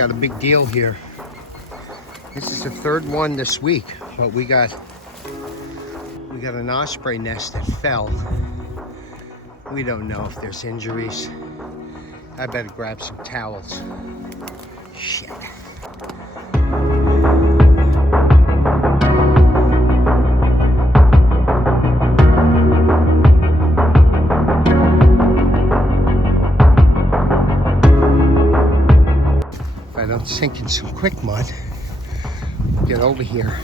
got a big deal here. This is the third one this week, but we got an osprey nest that fell. We don't know if there's injuries. I better grab some towels. Shit. If I don't sink in some quick mud, get over here.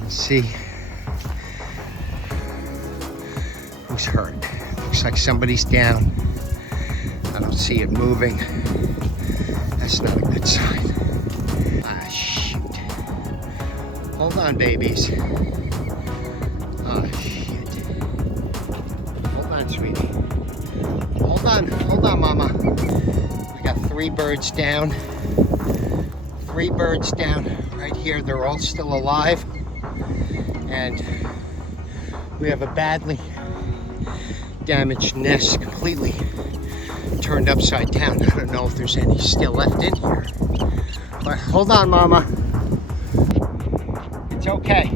Let's see who's hurt. Looks like somebody's down. I don't see it moving. That's not a good sign. Ah, shoot. Hold on, babies. Oh, shit. Hold on, sweetie. Hold on, mama. We got 3 birds down. 3 birds down right here. They're all still alive. And we have a badly damaged nest, completely turned upside down. I don't know if there's any still left in here. But hold on, mama. It's okay.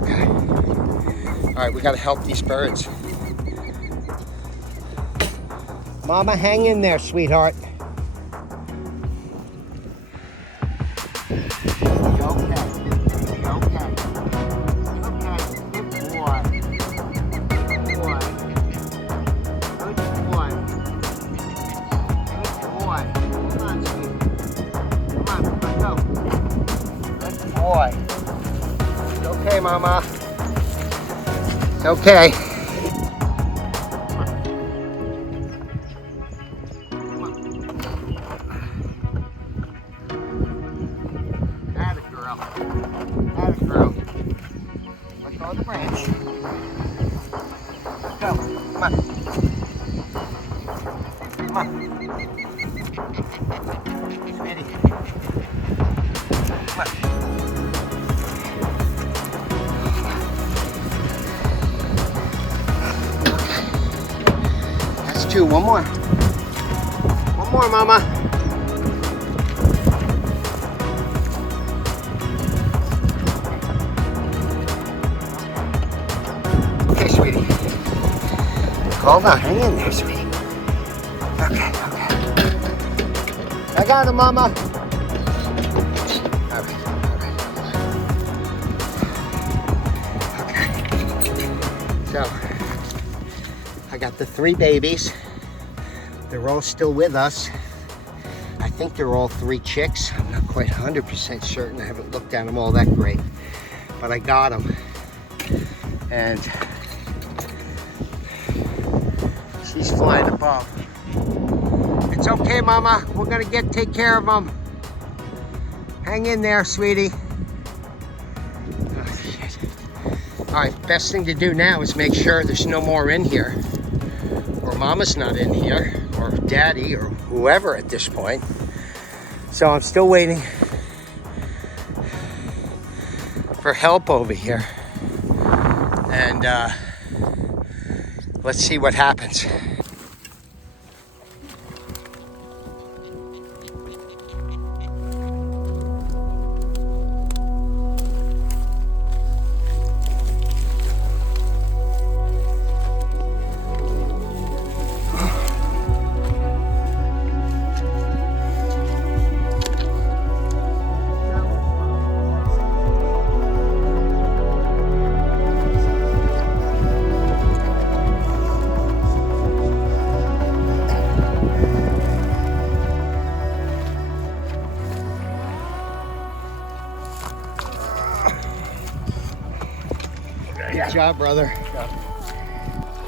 Okay. All right, we gotta help these birds. Mama, hang in there, sweetheart. Okay, mama. It's okay. Atta girl. Atta girl. Let's go to the branch. Let's go. Come on. Come on. Sweetie. Come on. One more. One more, mama. Okay, sweetie. Hold on. Hang in there, sweetie. Okay. I got him, mama. All right. Okay. So, I got the 3 babies. They're all still with us. I think they're all 3 chicks. I'm not quite 100% certain. I haven't looked at them all that great. But I got them. And she's flying above. It's okay, mama. We're gonna take care of them. Hang in there, sweetie. Oh, shit. All right, best thing to do now is make sure there's no more in here. Or mama's not in here. Or daddy, or whoever at this point. So I'm still waiting for help over here. And let's see what happens. Good job, brother.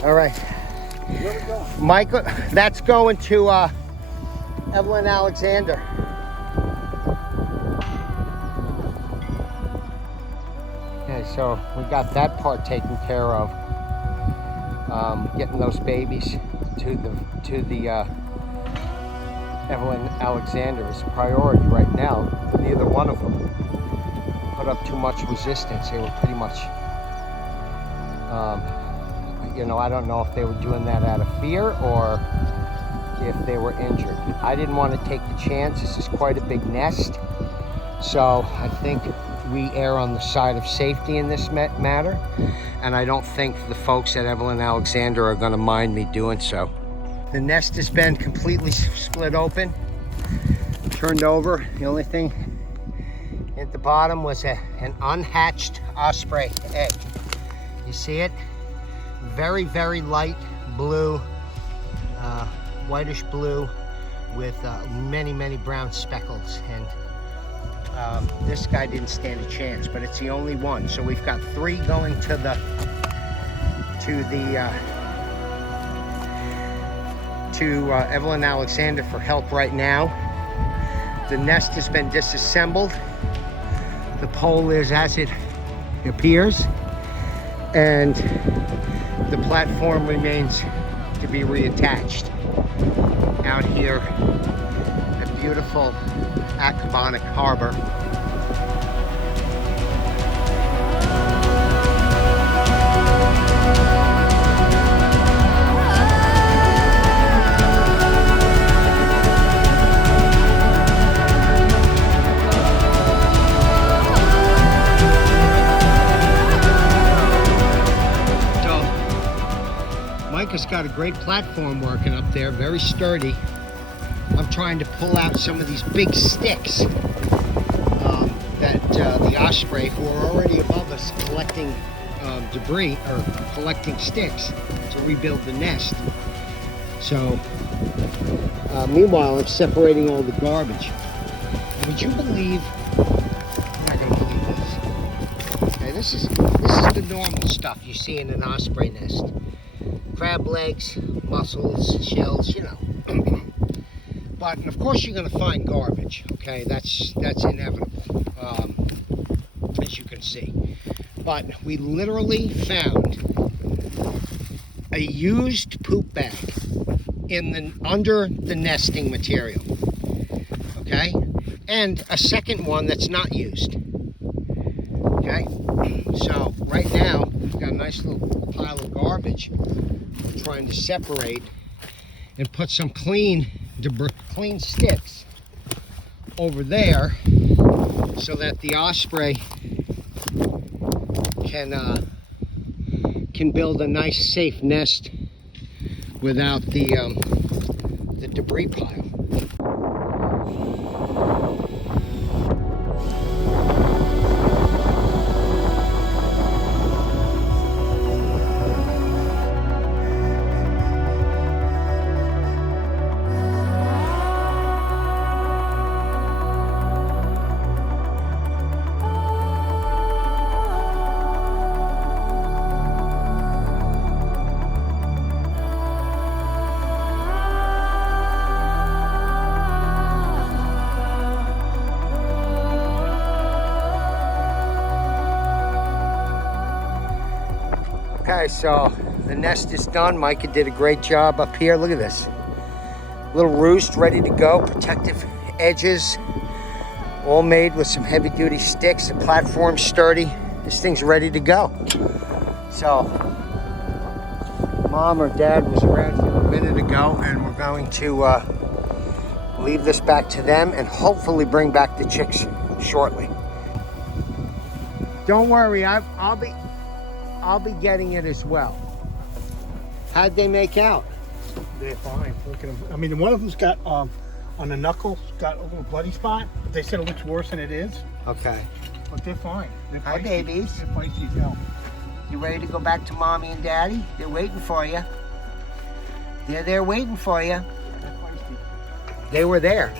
All right. Where's it going? Michael, that's going to Evelyn Alexander. Okay, so we got that part taken care of. Getting those babies to the Evelyn Alexander is a priority right now. Neither one of them put up too much resistance. They were pretty much, you know, I don't know if they were doing that out of fear or if they were injured. I didn't want to take the chance. This is quite a big nest. So I think we err on the side of safety in this matter. And I don't think the folks at Evelyn Alexander are going to mind me doing so. The nest has been completely split open, turned over. The only thing at the bottom was an unhatched osprey egg. You see it? Very, very light blue, whitish blue with many, many brown speckles. And this guy didn't stand a chance, but it's the only one. So we've got 3 going to Evelyn Alexander for help right now. The nest has been disassembled. The pole is as it appears, and the platform remains to be reattached out here at beautiful Accabonac Harbor. Micah's got a great platform working up there, very sturdy. I'm trying to pull out some of these big sticks that the Osprey, who are already above us collecting debris, or collecting sticks to rebuild the nest. So, meanwhile, I'm separating all the garbage. Would you believe, I'm not gonna believe this. Okay, this is the normal stuff you see in an Osprey nest. Crab legs, mussels, shells, you know. But of course you're going to find garbage. Okay, that's inevitable, as you can see. But we literally found a used poop bag under the nesting material. Okay, and a second one that's not used. Okay, so right now we've got a nice little pile of garbage. We're trying to separate and put some clean sticks over there so that the Osprey can build a nice safe nest without the debris pile. Okay, so the nest is done. Micah did a great job up here. Look at this. Little roost ready to go. Protective edges, all made with some heavy duty sticks. The platform's sturdy. This thing's ready to go. So, Mom or Dad was around here a minute ago, and we're going to leave this back to them and hopefully bring back the chicks shortly. Don't worry, I'll be getting it as well. How'd they make out? They're fine. Look at them. I mean, one of them's got on the knuckles, got a little bloody spot, but they said it looks worse than it is. Okay. But they're fine. They're Hi, feisty. babies. They're feisty as hell. You ready to go back to Mommy and Daddy? They're waiting for you. They're there waiting for you. They're feisty. They were there.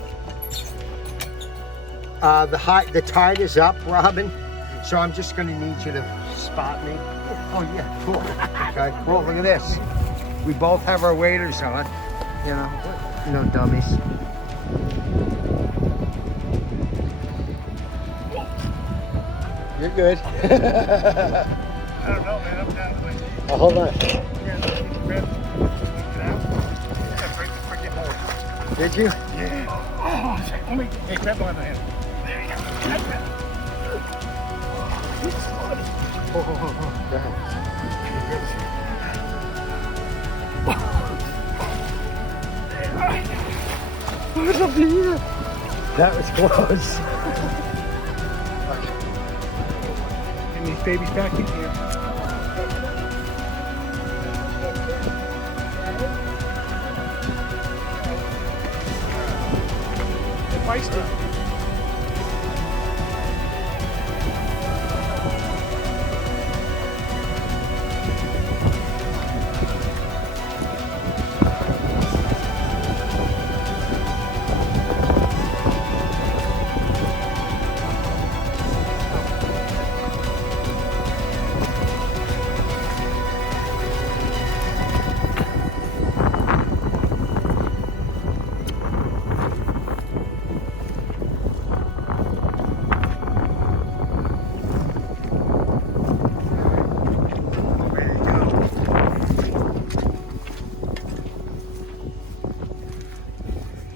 The tide is up, Robin. So I'm just going to need you to spot me. Oh yeah, cool. Okay, cool. Look at this. We both have our waders on. You know, no dummies. You're good. I don't know, man. I'm down to my knees. Oh, hold on. Did you? Yeah. Oh, let me. Hey, grab my hand. There you go. Go ahead. What's up here? That was close. And these babies back in here. They're feisty.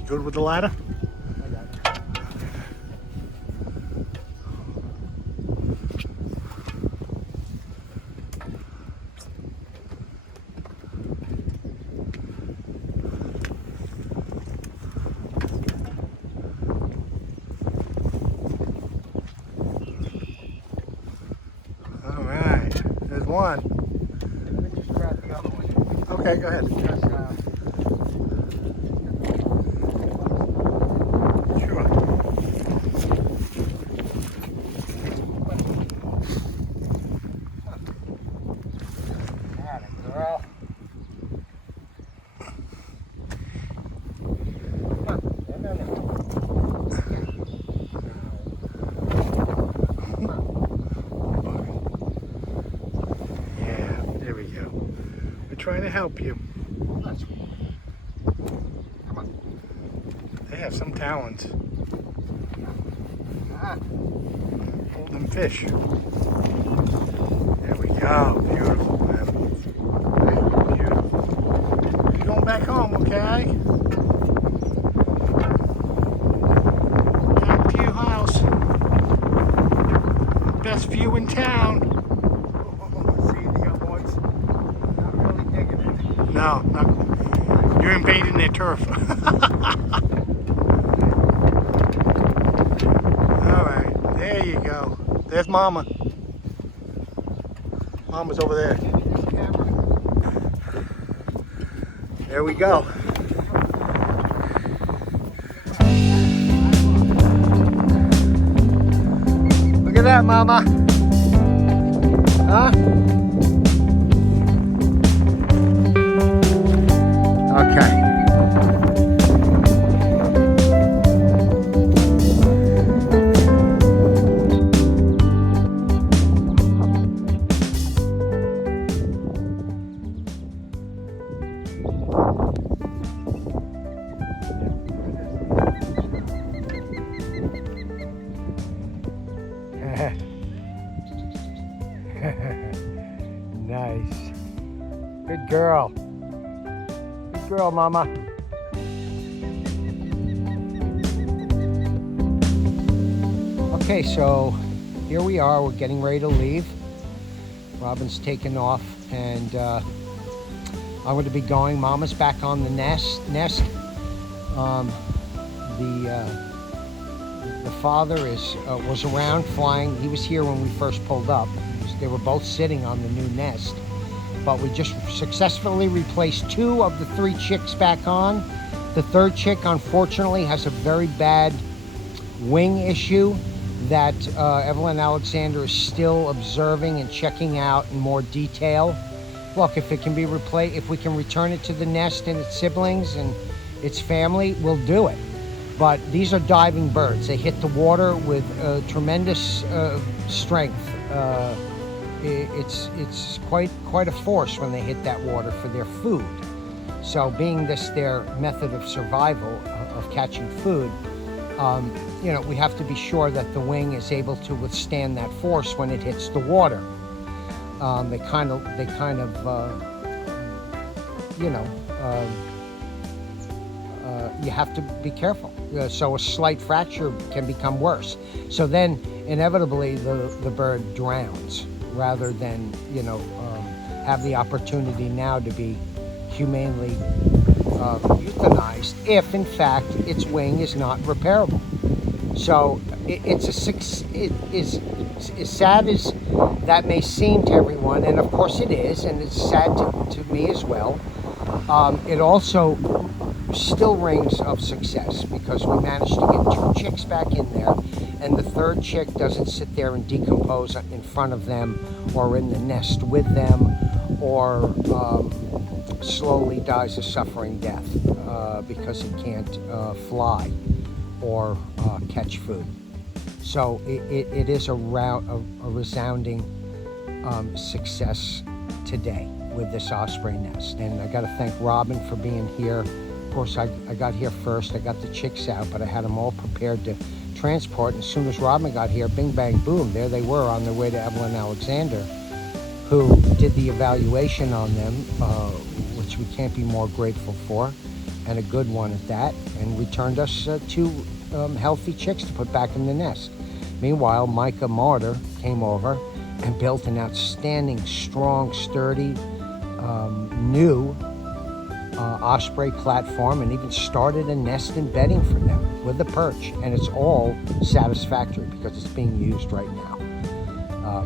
Good with the ladder? All right, there's one. Let me just grab the other one. Okay, go ahead. Because, Sure. atta girl. Come on. No. Yeah, there we go. We're trying to help you. Come on. They have some talons. Ah. Holding fish. There we go. Beautiful, man. Beautiful. You're going back home, okay? Back to your house. Best view in town. See the boys? Not really digging it. No, not, you're invading their turf. All right, there you go. There's Mama. Mama's over there. There we go. Look at that, Mama. Huh? Okay. Nice. Good girl. Good girl, Mama. Okay, so here we are. We're getting ready to leave. Robin's taken off, and I'm going to be going. Mama's back on the nest. The father was around flying. He was here when we first pulled up. They were both sitting on the new nest, but we just successfully replaced 2 of the 3 chicks back on. The 3rd chick, unfortunately, has a very bad wing issue that Evelyn Alexander is still observing and checking out in more detail. Look, if it can be replaced, if we can return it to the nest and its siblings and its family, we'll do it. But these are diving birds. They hit the water with tremendous strength. It's quite a force when they hit that water for their food. So being this their method of survival, of catching food, we have to be sure that the wing is able to withstand that force when it hits the water. They kind of you have to be careful. So a slight fracture can become worse. So then inevitably the bird drowns rather than have the opportunity now to be humanely euthanized if, in fact, its wing is not repairable. So it's it is as sad as that may seem to everyone, and of course it is, and it's sad to me as well. It also still rings of success because we managed to get 2 chicks back in there, and the 3rd chick doesn't sit there and decompose in front of them or in the nest with them, or slowly dies a suffering death because it can't fly or catch food. So it is a resounding success today with this osprey nest. And I got to thank Robin for being here. Of course, I got here first. I got the chicks out, but I had them all prepared to transport. And as soon as Robin got here, bing, bang, boom, there they were on their way to Evelyn Alexander, who did the evaluation on them, which we can't be more grateful for, and a good one at that, and returned us 2 healthy chicks to put back in the nest. Meanwhile, Micah Martyr came over and built an outstanding, strong, sturdy, new osprey platform, and even started a nest and bedding for them with a perch, and it's all satisfactory because it's being used right now.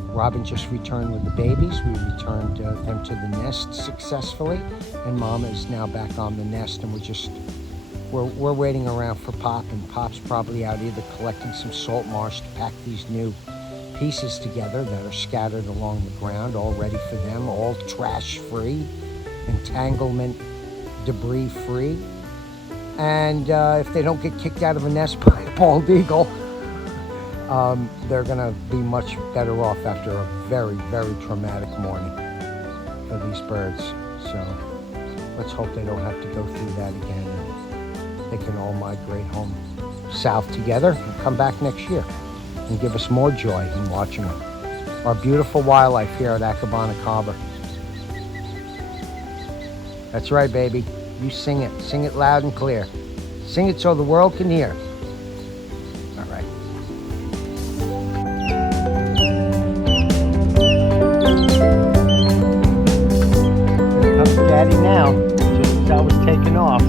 Robin just returned with the babies. We returned them to the nest successfully, and Mama is now back on the nest, and we're waiting around for Pop, and Pop's probably out either collecting some salt marsh to pack these new pieces together that are scattered along the ground, all ready for them, all trash-free, entanglement, debris-free. And if they don't get kicked out of a nest by a bald eagle, they're going to be much better off after a very, very traumatic morning for these birds. So let's hope they don't have to go through that again. They can all migrate home south together and come back next year and give us more joy in watching them. Our beautiful wildlife here at Accabonac Harbor. That's right, baby. You sing it. Sing it loud and clear. Sing it so the world can hear. All right. Here comes Daddy now, just as I was taking off.